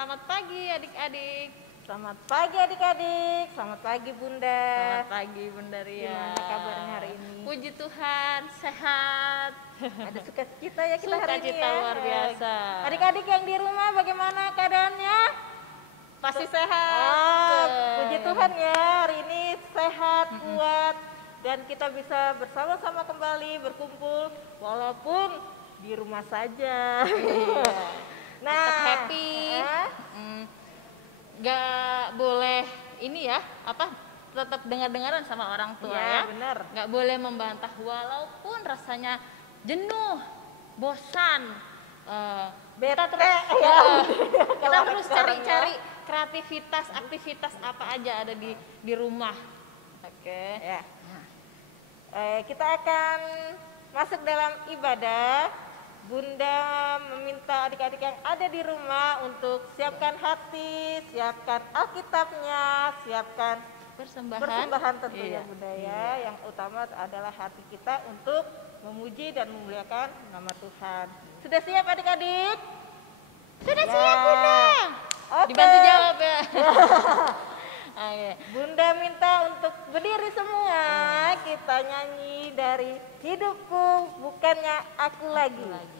Selamat pagi adik-adik. Selamat pagi adik-adik, selamat pagi Bunda. Selamat pagi Bunda Ria. Gimana kabarnya hari ini? Puji Tuhan, sehat. Ada sukacita ya kita hari ini Sukacita ya. luar biasa. Adik-adik yang di rumah bagaimana keadaannya? Pasti sehat. Puji Tuhan ya, hari ini sehat, kuat, dan kita bisa bersama-sama kembali berkumpul walaupun di rumah saja. Nah, tetap happy. Gak boleh ini ya, tetap dengar-dengaran sama orang tua ya. Benar. Gak boleh membantah walaupun rasanya jenuh, bosan. Kita terus cari-cari kreativitas, aktivitas apa aja ada di rumah. Oke. Ya. Kita akan masuk dalam ibadah. Bunda meminta adik-adik yang ada di rumah untuk siapkan hati, siapkan Alkitabnya, siapkan persembahan tentunya Bunda ya. Yang utama adalah hati kita untuk memuji dan memuliakan nama Tuhan. Sudah siap adik-adik? Sudah siap Bunda. Oke. Dibantu jawab ya. Bunda minta untuk berdiri semua. Kita nyanyi dari Hidupku Bukannya Aku Lagi.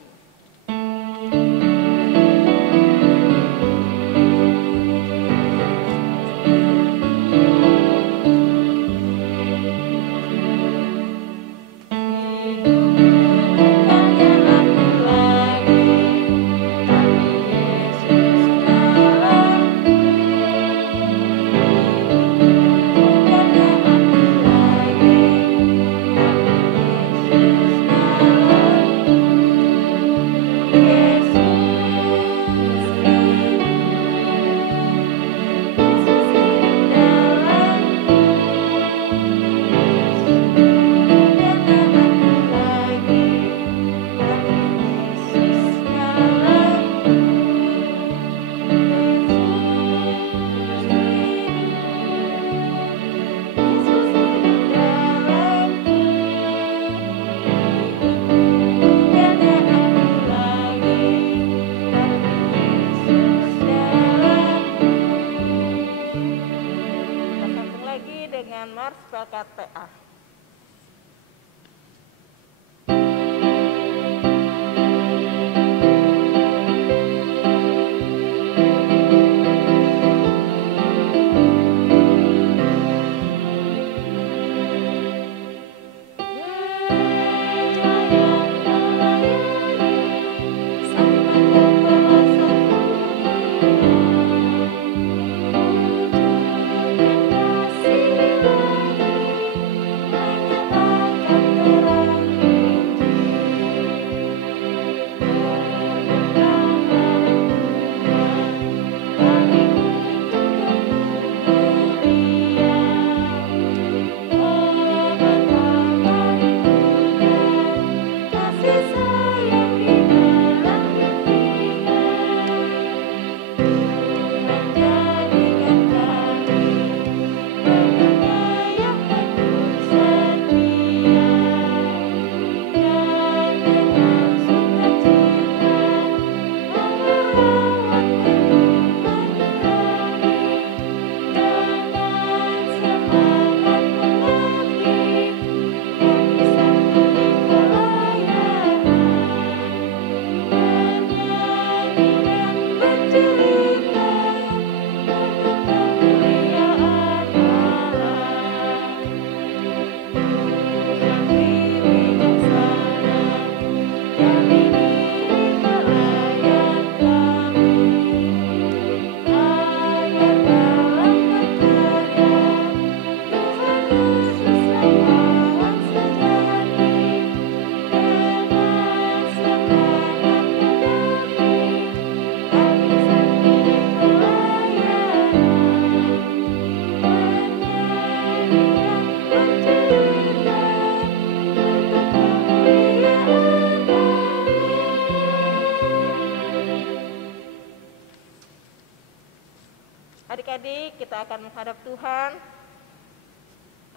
Adik-adik, kita akan menghadap Tuhan.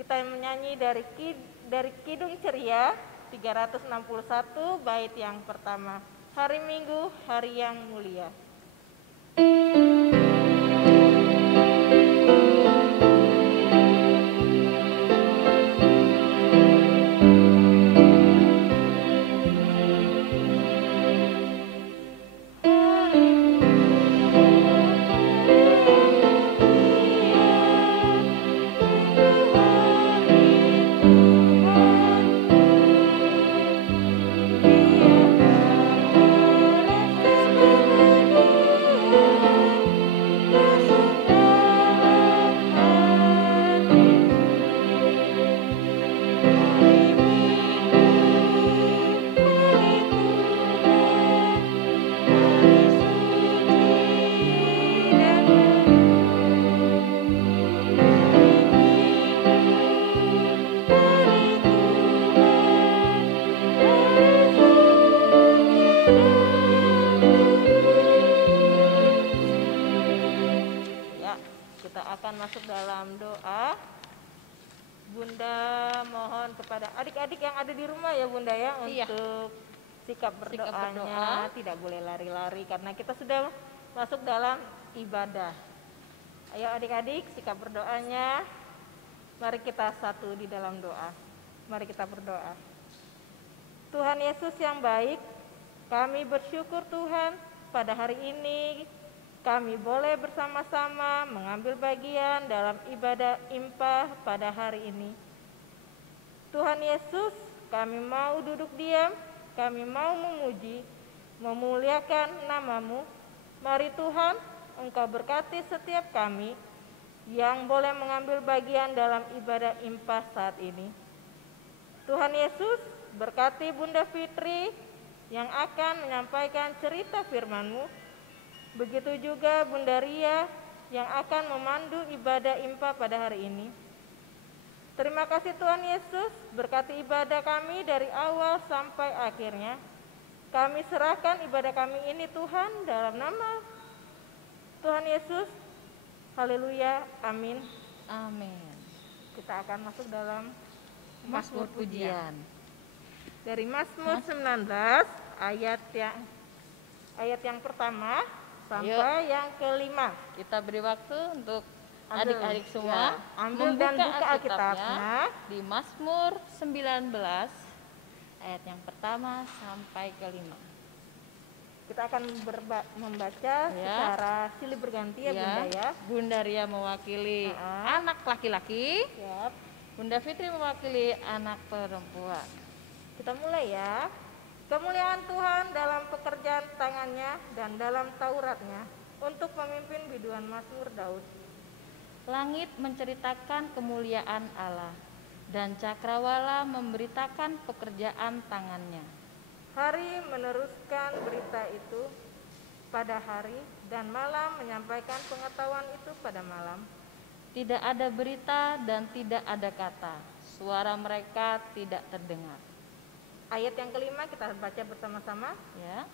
Kita menyanyi dari Kidung Ceria 361 bait yang pertama. Hari Minggu, hari yang mulia. mohon kepada adik-adik yang ada di rumah ya Bunda ya, Iya. untuk sikap berdoanya berdoa. tidak boleh lari-lari karena kita sudah masuk dalam ibadah. Ayo adik-adik, sikap berdoanya, mari kita satu di dalam doa. Mari kita berdoa. Tuhan Yesus yang baik, kami bersyukur Tuhan pada hari ini kami boleh bersama-sama mengambil bagian dalam ibadah Impa pada hari ini. Tuhan Yesus, kami mau duduk diam, kami mau memuji, memuliakan nama-Mu. Mari Tuhan, Engkau berkati setiap kami yang boleh mengambil bagian dalam ibadah Impa saat ini. Tuhan Yesus, berkati Bunda Fitri yang akan menyampaikan cerita firman-Mu. Begitu juga Bunda Ria yang akan memandu ibadah Impa pada hari ini. Terima kasih Tuhan Yesus, berkati ibadah kami dari awal sampai akhirnya. Kami serahkan ibadah kami ini Tuhan dalam nama Tuhan Yesus. Haleluya, amin. Amin. Kita akan masuk dalam Mazmur pujian. Dari Mazmur 19 ayat yang pertama sampai yang kelima. Kita beri waktu untuk Ambil, adik-adik semua ya, ambil dan buka Alkitabnya. di Mazmur 19 ayat yang pertama sampai kelima. Kita akan membaca secara silih berganti ya Bunda ya. Bunda Ria mewakili anak laki-laki, Siap. Bunda Fitri mewakili anak perempuan. Kita mulai ya. Kemuliaan Tuhan dalam pekerjaan tangannya dan dalam Tauratnya untuk pemimpin biduan Mazmur Daud. Langit menceritakan kemuliaan Allah, dan cakrawala memberitakan pekerjaan tangannya. Hari meneruskan berita itu pada hari, dan malam menyampaikan pengetahuan itu pada malam. Tidak ada berita dan tidak ada kata, suara mereka tidak terdengar. Ayat yang kelima kita baca bersama-sama. Ya.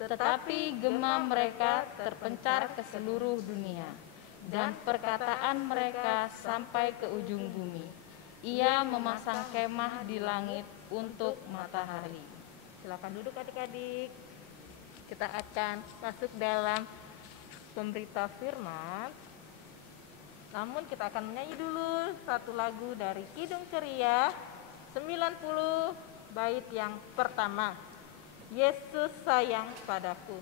Tetapi gema mereka terpencar ke seluruh dunia, dan perkataan mereka sampai ke ujung bumi. Ia memasang kemah di langit untuk matahari. Silakan duduk adik-adik. Kita akan masuk dalam pemberita firman. Namun kita akan menyanyi dulu satu lagu dari Kidung Ceria 90 bait yang pertama. Yesus sayang padaku.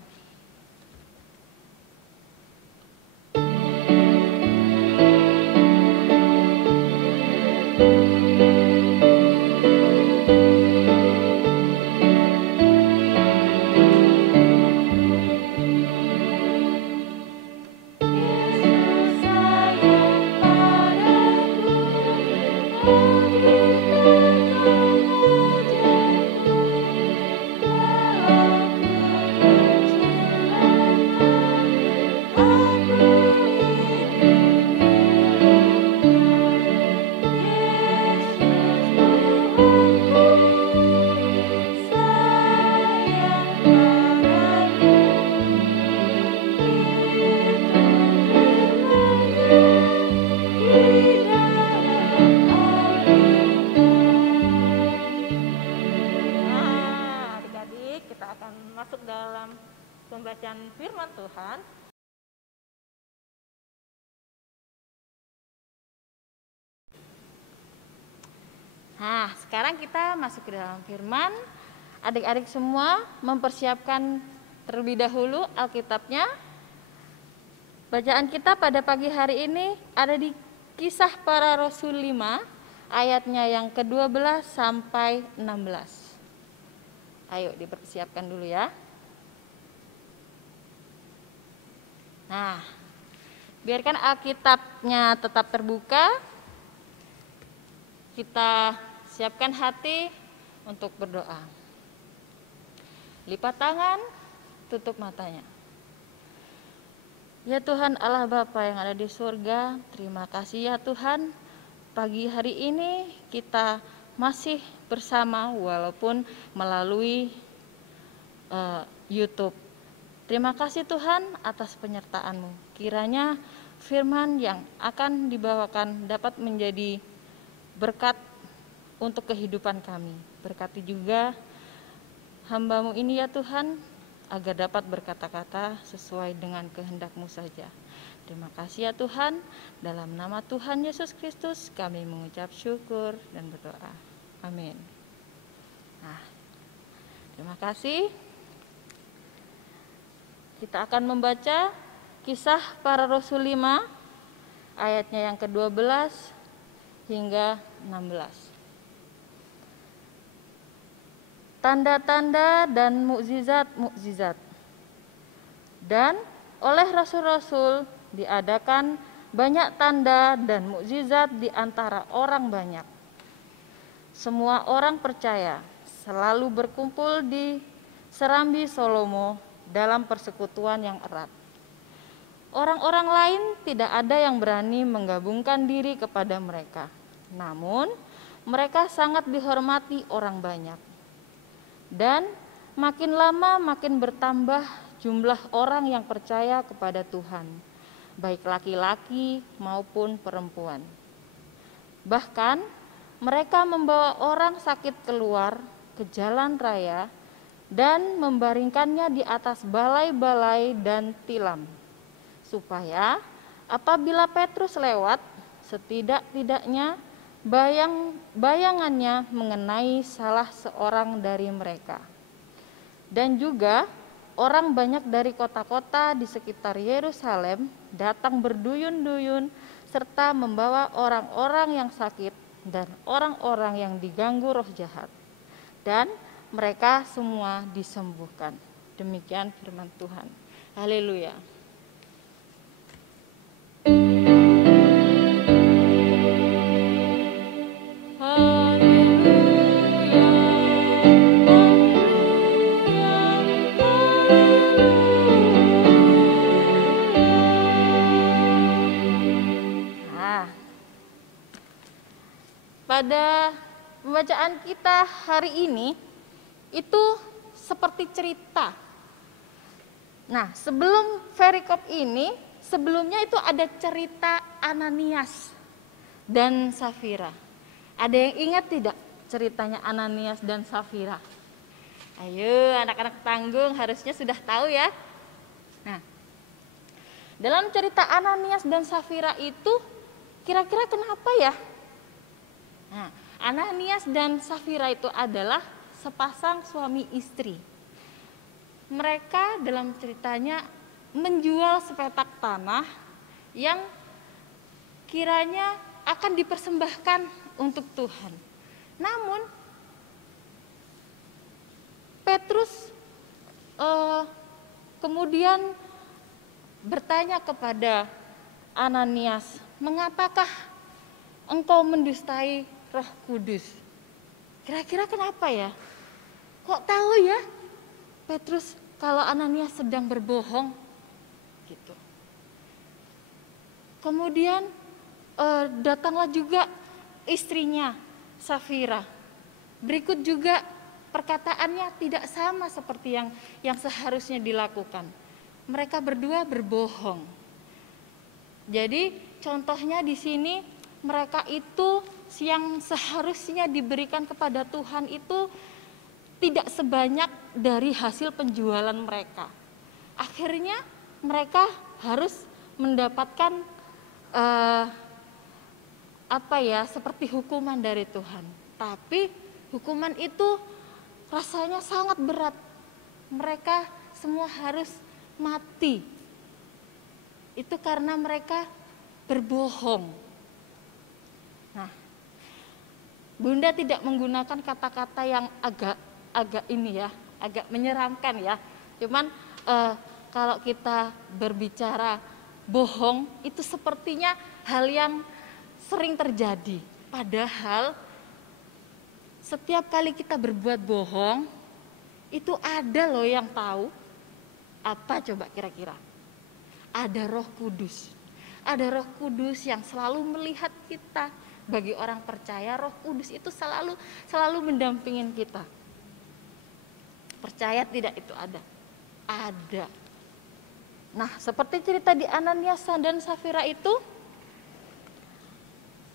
Masuk dalam pembacaan firman Tuhan. Nah, sekarang kita masuk ke dalam firman. Adik-adik semua mempersiapkan terlebih dahulu Alkitabnya. Bacaan kita pada pagi hari ini ada di Kisah Para Rasul 5, ayatnya yang ke-12 sampai 16. Ayo dipersiapkan dulu ya. Nah, biarkan Alkitabnya tetap terbuka. Kita siapkan hati untuk berdoa. Lipat tangan, tutup matanya. Ya Tuhan Allah Bapa yang ada di surga, terima kasih ya Tuhan. Pagi hari ini kita masih bersama walaupun melalui YouTube. Terima kasih Tuhan atas penyertaan-Mu. Kiranya firman yang akan dibawakan dapat menjadi berkat untuk kehidupan kami. Berkati juga hamba-Mu ini ya Tuhan, agar dapat berkata-kata sesuai dengan kehendak-Mu saja. Terima kasih ya Tuhan, dalam nama Tuhan Yesus Kristus kami mengucap syukur dan berdoa. Amin. Nah, terima kasih. Kita akan membaca Kisah Para Rasul 5 ayatnya yang ke-12 hingga 16. Tanda-tanda dan mukjizat-mukjizat. Dan oleh rasul-rasul diadakan banyak tanda dan mukjizat di antara orang banyak. Semua orang percaya, selalu berkumpul di serambi Salomo dalam persekutuan yang erat. Orang-orang lain tidak ada yang berani menggabungkan diri kepada mereka. Namun, mereka sangat dihormati orang banyak. Dan makin lama makin bertambah jumlah orang yang percaya kepada Tuhan, baik laki-laki maupun perempuan. Bahkan mereka membawa orang sakit keluar ke jalan raya dan membaringkannya di atas balai-balai dan tilam, supaya apabila Petrus lewat, setidak-tidaknya bayangannya mengenai salah seorang dari mereka. Dan juga orang banyak dari kota-kota di sekitar Yerusalem datang berduyun-duyun serta membawa orang-orang yang sakit dan orang-orang yang diganggu roh jahat. Dan mereka semua disembuhkan. Demikian firman Tuhan. Haleluya. Pada pembacaan kita hari ini itu seperti cerita. Nah, sebelum perikop ini, sebelumnya itu ada cerita Ananias dan Safira. Ada yang ingat tidak ceritanya Ananias dan Safira? Ayo, anak-anak tanggung harusnya sudah tahu ya. Nah, dalam cerita Ananias dan Safira itu kira-kira kenapa ya? Nah, Ananias dan Safira itu adalah sepasang suami istri. Mereka dalam ceritanya menjual sepetak tanah yang kiranya akan dipersembahkan untuk Tuhan. Namun Petrus kemudian bertanya kepada Ananias, "Mengapakah engkau mendustai Roh Kudus?" Kira-kira kenapa ya? Kok tahu ya Petrus kalau Ananias sedang berbohong gitu. Kemudian datanglah juga istrinya Safira. Berikut juga perkataannya tidak sama seperti yang seharusnya dilakukan. Mereka berdua berbohong. Jadi contohnya di sini mereka itu yang seharusnya diberikan kepada Tuhan itu tidak sebanyak dari hasil penjualan mereka. Akhirnya mereka harus mendapatkan seperti hukuman dari Tuhan. Tapi hukuman itu rasanya sangat berat. Mereka semua harus mati. Itu karena mereka berbohong. Nah, Bunda tidak menggunakan kata-kata yang agak menyeramkan ya. Cuman kalau kita berbicara bohong itu sepertinya hal yang sering terjadi. Padahal setiap kali kita berbuat bohong itu ada loh yang tahu. Apa coba kira-kira? Ada Roh Kudus. Ada Roh Kudus yang selalu melihat kita. Bagi orang percaya, Roh Kudus itu selalu mendampingin kita. Percaya tidak itu ada? Ada. Nah, seperti cerita di Ananias dan Safira itu,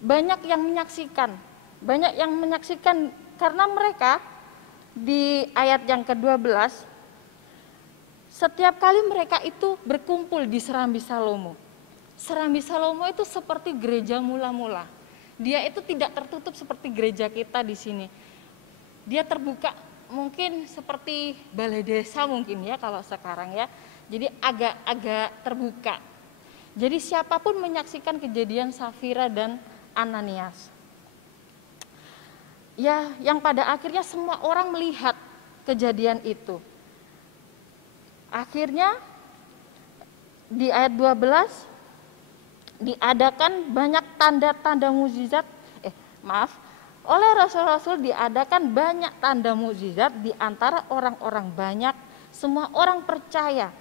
banyak yang menyaksikan Banyak yang menyaksikan karena mereka di ayat yang ke-12, setiap kali mereka itu berkumpul di Serambi Salomo. Serambi Salomo itu seperti gereja mula-mula. Dia itu tidak tertutup seperti gereja kita di sini. Dia terbuka mungkin seperti balai desa mungkin ya kalau sekarang ya. Jadi agak terbuka. Jadi siapapun menyaksikan kejadian Safira dan Ananias. Ya, yang pada akhirnya semua orang melihat kejadian itu. Akhirnya di ayat 12 diadakan banyak tanda-tanda mukjizat. Oleh rasul-rasul diadakan banyak tanda mukjizat di antara orang-orang banyak. Semua orang percaya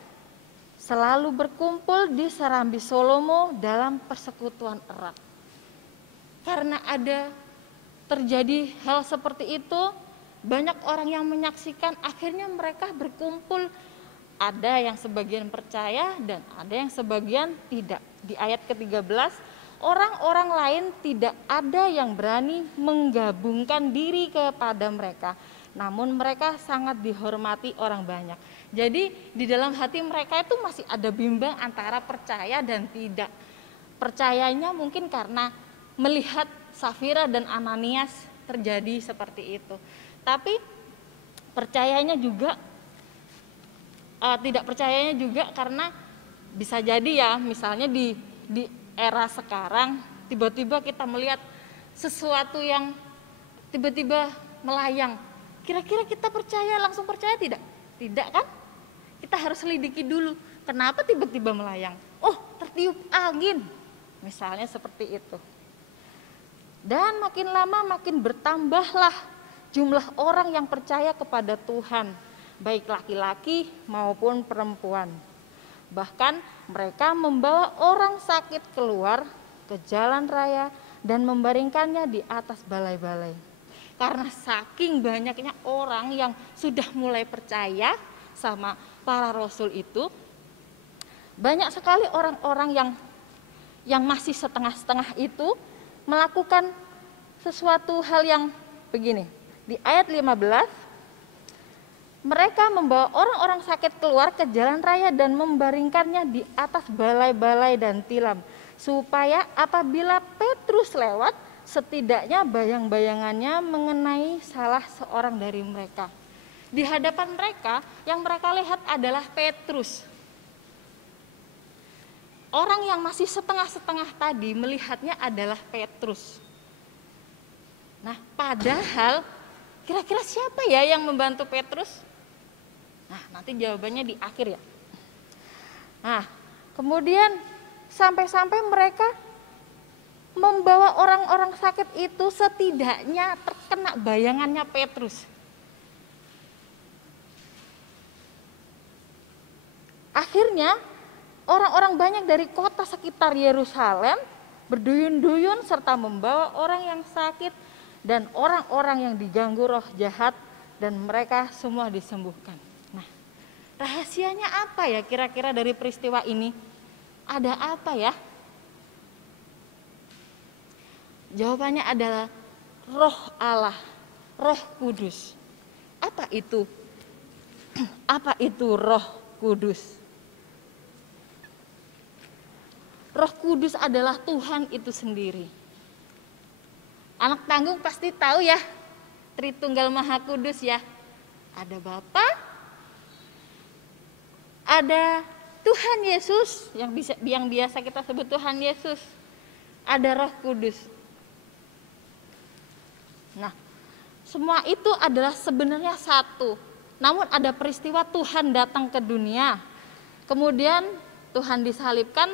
selalu berkumpul di Serambi Salomo dalam persekutuan erat. Karena ada terjadi hal seperti itu, banyak orang yang menyaksikan, akhirnya mereka berkumpul. Ada yang sebagian percaya dan ada yang sebagian tidak. Di ayat ke-13, orang-orang lain tidak ada yang berani menggabungkan diri kepada mereka. Namun mereka sangat dihormati orang banyak. Jadi di dalam hati mereka itu masih ada bimbang antara percaya dan tidak. Percayanya mungkin karena melihat Safira dan Ananias terjadi seperti itu. Tapi percayanya juga tidak percayanya juga karena bisa jadi ya, misalnya di era sekarang tiba-tiba kita melihat sesuatu yang tiba-tiba melayang. Kira-kira kita percaya, langsung percaya tidak? Tidak kan? Kita harus selidiki dulu. Kenapa tiba-tiba melayang? Oh, tertiup angin. Misalnya seperti itu. Dan makin lama makin bertambahlah jumlah orang yang percaya kepada Tuhan, baik laki-laki maupun perempuan. Bahkan mereka membawa orang sakit keluar ke jalan raya dan membaringkannya di atas balai-balai. Karena saking banyaknya orang yang sudah mulai percaya sama para rasul itu, banyak sekali orang-orang yang masih setengah-setengah itu melakukan sesuatu hal yang begini. Di ayat 15, mereka membawa orang-orang sakit keluar ke jalan raya dan membaringkannya di atas balai-balai dan tilam, supaya apabila Petrus lewat, setidaknya bayang-bayangannya mengenai salah seorang dari mereka. Di hadapan mereka, yang mereka lihat adalah Petrus. Orang yang masih setengah-setengah tadi melihatnya adalah Petrus. Nah, padahal kira-kira siapa ya yang membantu Petrus? Nah, nanti jawabannya di akhir ya. Nah, kemudian sampai-sampai mereka membawa orang-orang sakit itu setidaknya terkena bayangannya Petrus. Akhirnya orang-orang banyak dari kota sekitar Yerusalem berduyun-duyun serta membawa orang yang sakit dan orang-orang yang diganggu roh jahat, dan mereka semua disembuhkan. Nah, rahasianya apa ya kira-kira dari peristiwa ini? Ada apa ya? Jawabannya adalah Roh Allah, Roh Kudus. Apa itu? Apa itu Roh Kudus? Roh Kudus adalah Tuhan itu sendiri. Anak tanggung pasti tahu ya, Tritunggal Maha Kudus ya. Ada Bapa, ada Tuhan Yesus yang biasa kita sebut Tuhan Yesus. Ada Roh Kudus. Nah, semua itu adalah sebenarnya satu. Namun ada peristiwa Tuhan datang ke dunia. Kemudian Tuhan disalibkan.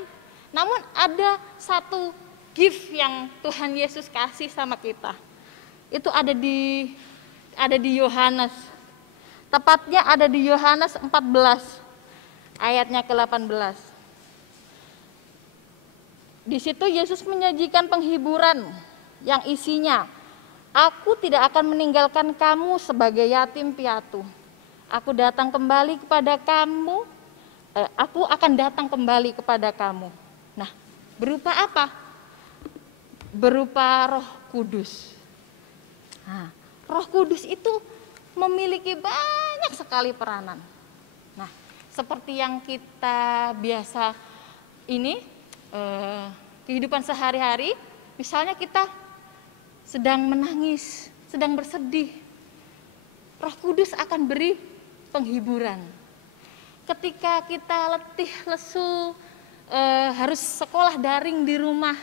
Namun ada satu gift yang Tuhan Yesus kasih sama kita. Itu ada di Yohanes. Tepatnya ada di Yohanes 14 ayatnya ke-18. Di situ Yesus menyajikan penghiburan yang isinya, "Aku tidak akan meninggalkan kamu sebagai yatim piatu. Aku datang kembali kepada kamu. Aku akan datang kembali kepada kamu." Nah, berupa apa? Berupa Roh Kudus. Nah, Roh Kudus itu memiliki banyak sekali peranan. Nah, seperti yang kita biasa ini, kehidupan sehari-hari, misalnya kita sedang menangis, sedang bersedih, Roh Kudus akan beri penghiburan. Ketika kita letih, lesu, harus sekolah daring di rumah,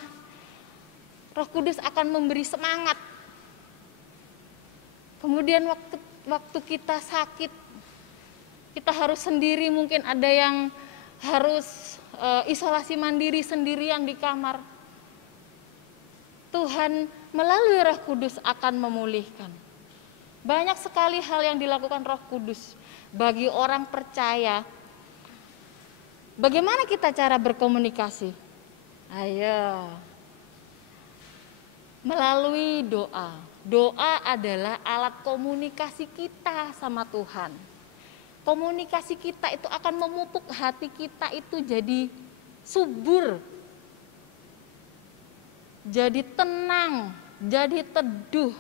Roh Kudus akan memberi semangat. Kemudian waktu kita sakit, kita harus sendiri, mungkin ada yang harus isolasi mandiri sendirian di kamar. Tuhan melalui Roh Kudus akan memulihkan. Banyak sekali hal yang dilakukan Roh Kudus bagi orang percaya. Bagaimana kita cara berkomunikasi? Ayo, melalui doa. Doa adalah alat komunikasi kita sama Tuhan. Komunikasi kita itu akan memupuk hati kita itu jadi subur, jadi tenang, jadi teduh.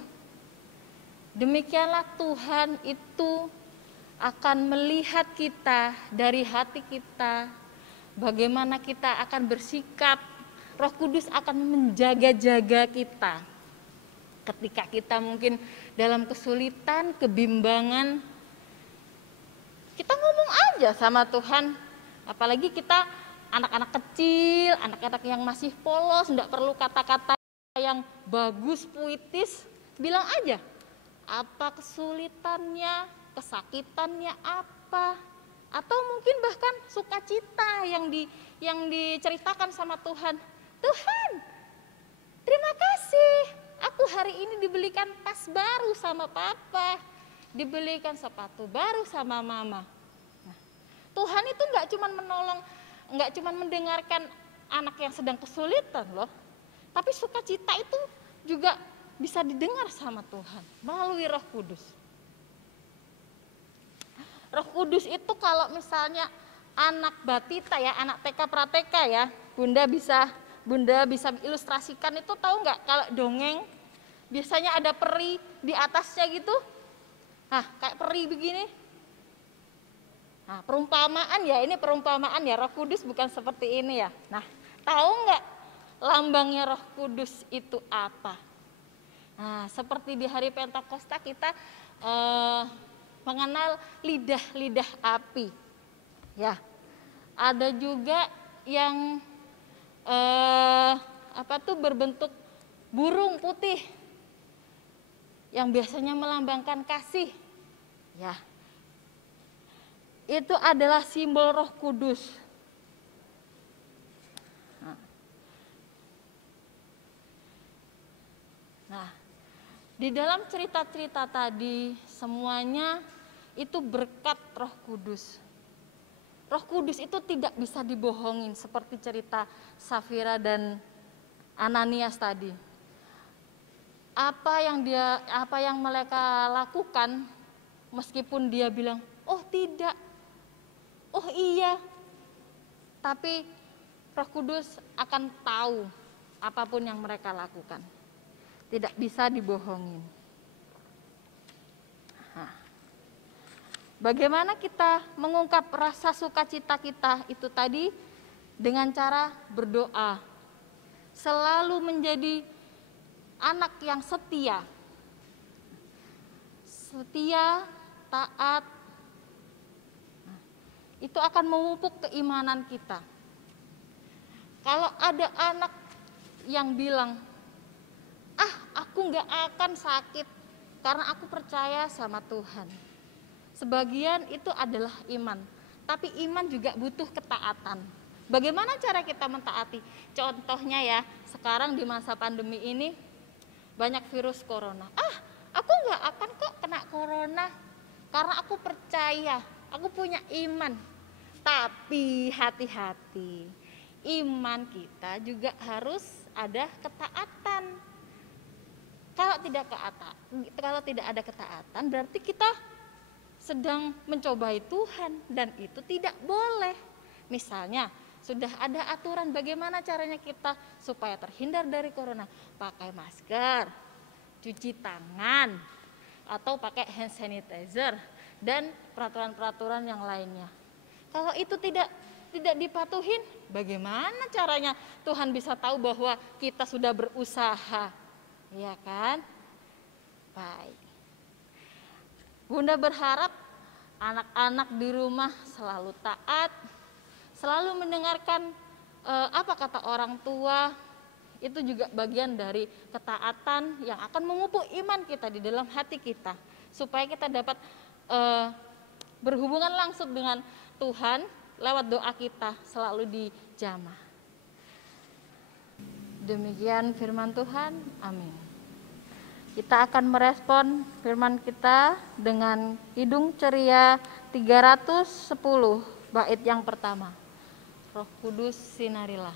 Demikianlah Tuhan itu akan melihat kita dari hati kita, bagaimana kita akan bersikap. Roh Kudus akan menjaga-jaga kita. Ketika kita mungkin dalam kesulitan, kebimbangan, kita ngomong aja sama Tuhan. Apalagi kita anak-anak kecil, anak-anak yang masih polos, tidak perlu kata-kata yang bagus, puitis. Bilang aja, apa kesulitannya, kesakitannya apa. Atau mungkin bahkan sukacita yang diceritakan sama Tuhan. Tuhan, terima kasih. Aku hari ini dibelikan tas baru sama papa, dibelikan sepatu baru sama mama. Nah, Tuhan itu nggak cuma menolong, nggak cuma mendengarkan anak yang sedang kesulitan loh, tapi sukacita itu juga bisa didengar sama Tuhan melalui Roh Kudus. Roh Kudus itu kalau misalnya anak batita ya, anak TK prateka ya, Bunda bisa ilustrasikan itu, tahu nggak kalau dongeng biasanya ada peri di atasnya gitu. Nah, kayak peri begini. Nah, perumpamaan ya, ini perumpamaan ya, Roh Kudus bukan seperti ini ya. Nah, tahu nggak lambangnya Roh Kudus itu apa? Nah, seperti di hari Pentakosta kita mengenal lidah-lidah api. Ya, ada juga yang berbentuk burung putih yang biasanya melambangkan kasih. Ya, itu adalah simbol Roh Kudus. Nah, di dalam cerita-cerita tadi semuanya itu berkat Roh Kudus. Roh Kudus itu tidak bisa dibohongin, seperti cerita Safira dan Ananias tadi. Apa yang mereka lakukan, meskipun dia bilang, oh tidak, oh iya, tapi Roh Kudus akan tahu apapun yang mereka lakukan. Tidak bisa dibohongin. Nah, bagaimana kita mengungkap rasa sukacita kita itu tadi? Dengan cara berdoa. Selalu menjadi anak yang setia. Setia, taat. Nah, itu akan memupuk keimanan kita. Kalau ada anak yang bilang, aku nggak akan sakit karena aku percaya sama Tuhan. Sebagian itu adalah iman, tapi iman juga butuh ketaatan. Bagaimana cara kita mentaati? Contohnya ya, sekarang di masa pandemi ini banyak virus corona. Aku nggak akan kok kena corona karena aku percaya, aku punya iman. Tapi hati-hati, iman kita juga harus ada ketaatan. Kalau tidak ada ketaatan, berarti kita sedang mencobai Tuhan, dan itu tidak boleh. Misalnya, sudah ada aturan bagaimana caranya kita supaya terhindar dari corona. Pakai masker, cuci tangan, atau pakai hand sanitizer, dan peraturan-peraturan yang lainnya. Kalau itu tidak dipatuhin, bagaimana caranya Tuhan bisa tahu bahwa kita sudah berusaha? Ya kan? Baik. Bunda berharap anak-anak di rumah selalu taat, selalu mendengarkan apa kata orang tua. Itu juga bagian dari ketaatan yang akan memupuk iman kita di dalam hati kita, supaya kita dapat berhubungan langsung dengan Tuhan lewat doa kita selalu dijamah. Demikian firman Tuhan, amin. Kita akan merespon firman kita dengan Kidung Ceria 310 bait yang pertama. Roh Kudus sinarilah.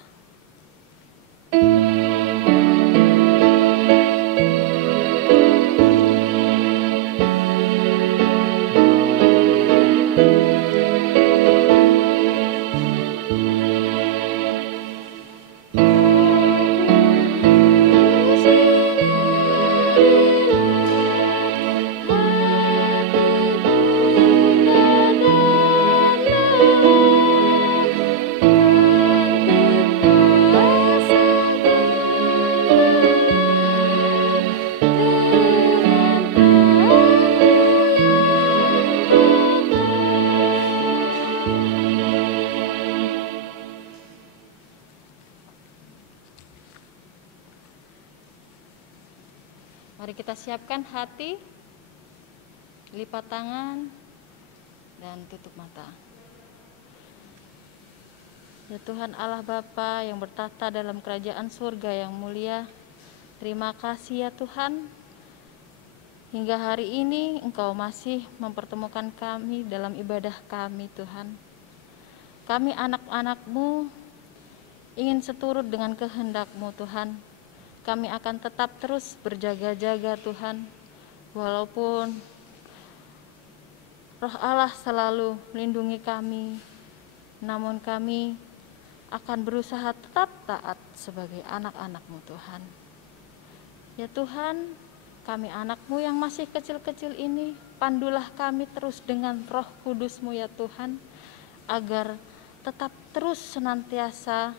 Mari kita siapkan hati, lipat tangan, dan tutup mata. Ya Tuhan Allah Bapa yang bertata dalam kerajaan surga yang mulia, terima kasih ya Tuhan, hingga hari ini Engkau masih mempertemukan kami dalam ibadah kami Tuhan. Kami anak-anak-Mu ingin seturut dengan kehendak-Mu Tuhan. Kami akan tetap terus berjaga-jaga Tuhan, walaupun Roh Allah selalu melindungi kami, namun kami akan berusaha tetap taat sebagai anak-anak-Mu Tuhan. Ya Tuhan, kami anak-Mu yang masih kecil-kecil ini, pandulah kami terus dengan Roh Kudus-Mu ya Tuhan, agar tetap terus senantiasa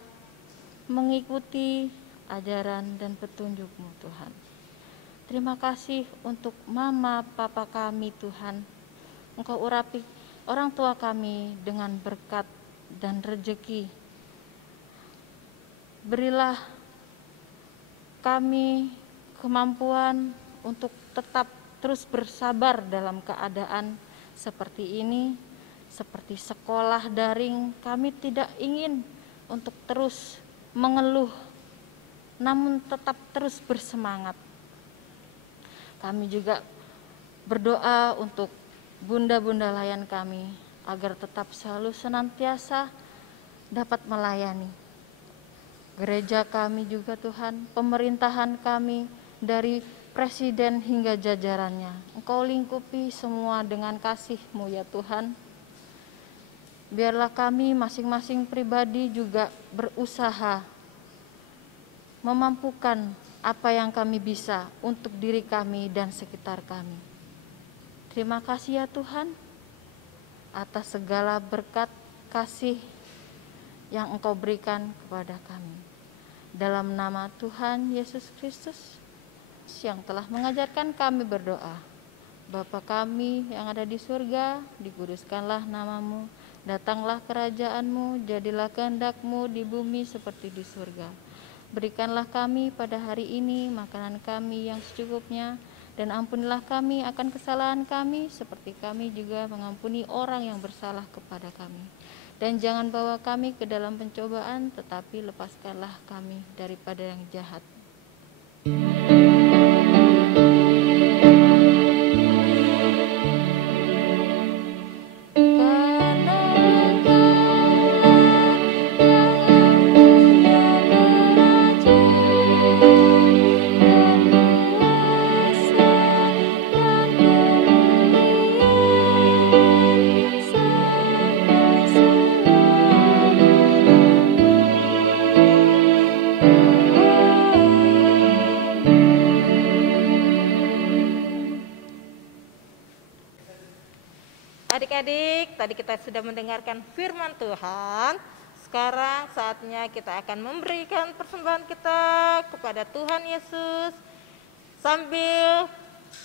mengikuti ajaran dan petunjuk-Mu Tuhan. Terima kasih untuk mama papa kami Tuhan. Engkau urapi orang tua kami dengan berkat dan rejeki. Berilah kami kemampuan untuk tetap terus bersabar dalam keadaan seperti ini, seperti sekolah daring. Kami tidak ingin untuk terus mengeluh, namun tetap terus bersemangat. Kami juga berdoa untuk bunda-bunda layan kami, agar tetap selalu senantiasa dapat melayani. Gereja kami juga Tuhan, pemerintahan kami dari presiden hingga jajarannya, Engkau lingkupi semua dengan kasih-Mu ya Tuhan. Biarlah kami masing-masing pribadi juga berusaha memampukan apa yang kami bisa untuk diri kami dan sekitar kami. Terima kasih ya Tuhan atas segala berkat kasih yang Engkau berikan kepada kami. Dalam nama Tuhan Yesus Kristus yang telah mengajarkan kami berdoa. Bapa kami yang ada di surga, dikuduskanlah nama-Mu, datanglah kerajaan-Mu, jadilah kehendak-Mu di bumi seperti di surga. Berikanlah kami pada hari ini makanan kami yang secukupnya, dan ampunilah kami akan kesalahan kami, seperti kami juga mengampuni orang yang bersalah kepada kami. Dan jangan bawa kami ke dalam pencobaan, tetapi lepaskanlah kami daripada yang jahat. Adik-adik, tadi kita sudah mendengarkan firman Tuhan. Sekarang saatnya kita akan memberikan persembahan kita kepada Tuhan Yesus. Sambil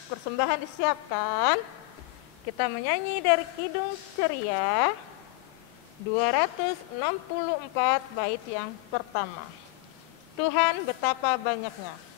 persembahan disiapkan, kita menyanyi dari Kidung Ceria 264 bait yang pertama. Tuhan betapa banyaknya.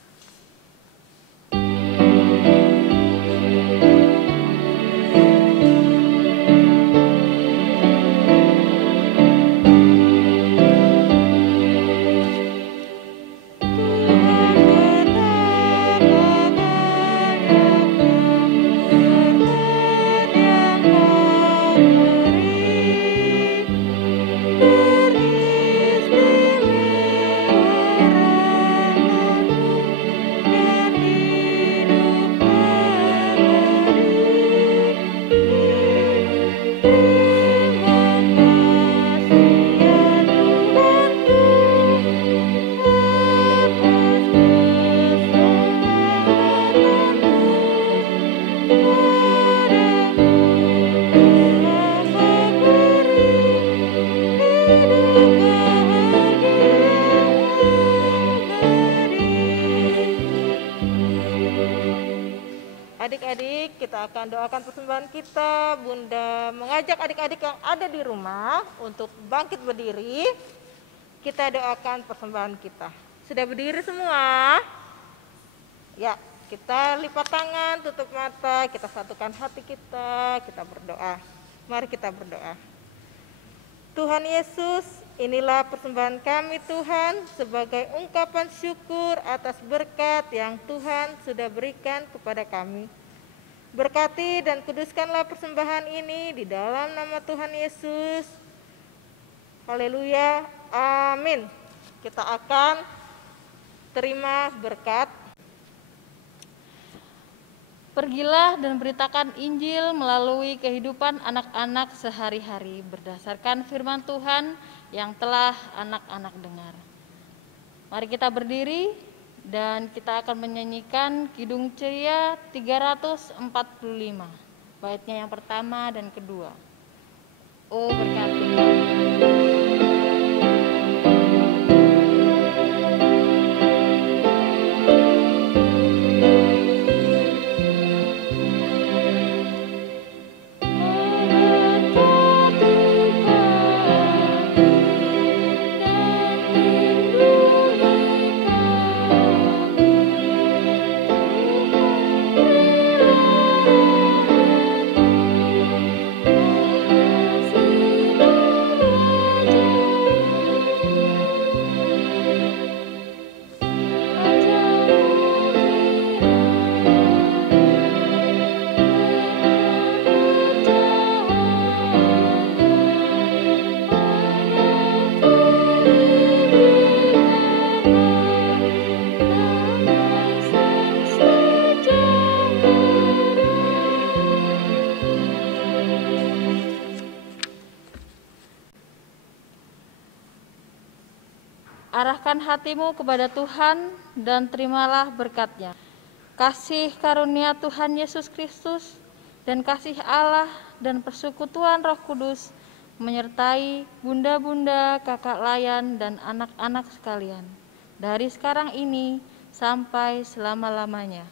Adik-adik, kita akan doakan persembahan kita. Bunda mengajak adik-adik yang ada di rumah untuk bangkit berdiri. Kita doakan persembahan kita. Sudah berdiri semua? Ya, kita lipat tangan, tutup mata, kita satukan hati kita berdoa. Mari kita berdoa. Tuhan Yesus, inilah persembahan kami Tuhan sebagai ungkapan syukur atas berkat yang Tuhan sudah berikan kepada kami. Berkati dan kuduskanlah persembahan ini di dalam nama Tuhan Yesus. Haleluya, amin. Kita akan terima berkat. Pergilah dan beritakan Injil melalui kehidupan anak-anak sehari-hari berdasarkan firman Tuhan yang telah anak-anak dengar. Mari kita berdiri dan kita akan menyanyikan Kidung Ceria 345. Baitnya yang pertama dan kedua. Oh berkati kami. Arahkan hatimu kepada Tuhan dan terimalah berkat-Nya. Kasih karunia Tuhan Yesus Kristus dan kasih Allah dan persekutuan Roh Kudus menyertai bunda-bunda, kakak layan, dan anak-anak sekalian, dari sekarang ini sampai selama-lamanya.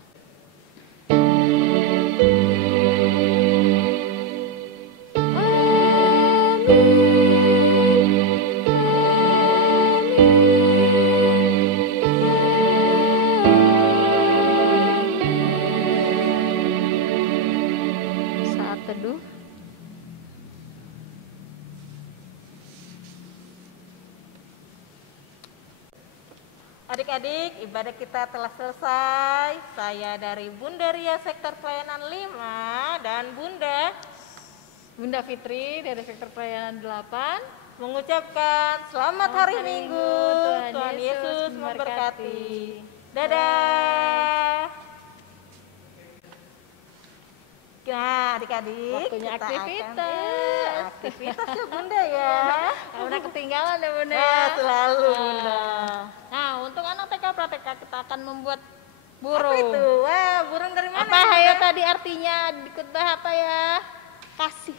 Adik-adik, ibadah kita telah selesai. Saya dari Bunda Ria Sektor Pelayanan 5 dan Bunda Fitri dari Sektor Pelayanan 8 mengucapkan selamat hari Minggu. Tuhan Yesus memberkati. Dadah. Nah, adik-adik, waktunya kita aktivitas. Aktivitas ya Bunda ya. Udah ketinggalan ya Bunda. Nah, selalu Bunda. Nah, untuk anak TK Prateka kita akan membuat Apa burung. itu? Wah, burung dari mana? Apa Bunda? hayo tadi artinya di khotbah apa ya? Kasih.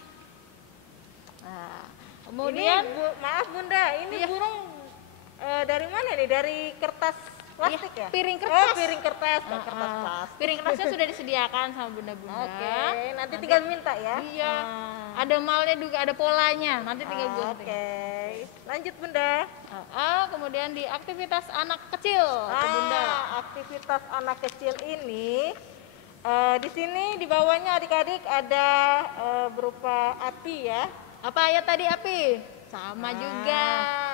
Nah, kemudian maaf Bunda, ini iya. burung dari mana nih? Dari kertas plastik ya? piring kertas. Oh, piring kertas, nggak kertas Ah, plastik. piring kertasnya sudah disediakan sama bunda-bunda. Oke, nanti tinggal minta ya. Iya. Ah. Ada malnya juga, ada polanya. Nanti tinggal gunting. Oke, lanjut Bunda. Kemudian di aktivitas anak kecil, Bunda. Aktivitas anak kecil ini di sini di bawahnya adik-adik ada berupa api ya. Apa ya tadi api? Sama juga.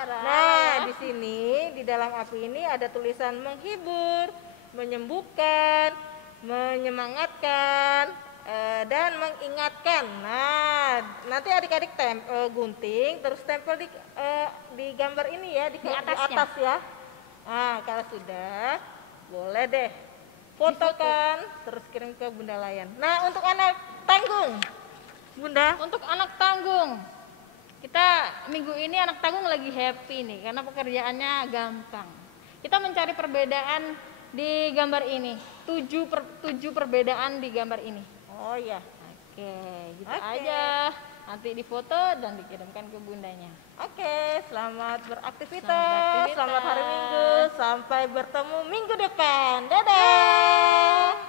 Nah, di sini di dalam api ini ada tulisan menghibur, menyembuhkan, menyemangatkan, dan mengingatkan. Nah, nanti adik-adik gunting terus tempel di gambar ini ya, di atas ya. Nah, kalau sudah boleh deh fotokan terus kirim ke Bunda Layan. Nah, untuk anak tanggung Bunda, Untuk anak tanggung, kita minggu ini anak tanggung lagi happy nih karena pekerjaannya gampang. Kita mencari perbedaan di gambar ini, 7 perbedaan di gambar ini. oh ya. Oke, gitu Oke. aja. Nanti difoto dan dikirimkan ke bundanya. Oke, selamat beraktivitas. Selamat beraktivitas. Selamat hari Minggu. Sampai bertemu minggu depan. Dadah.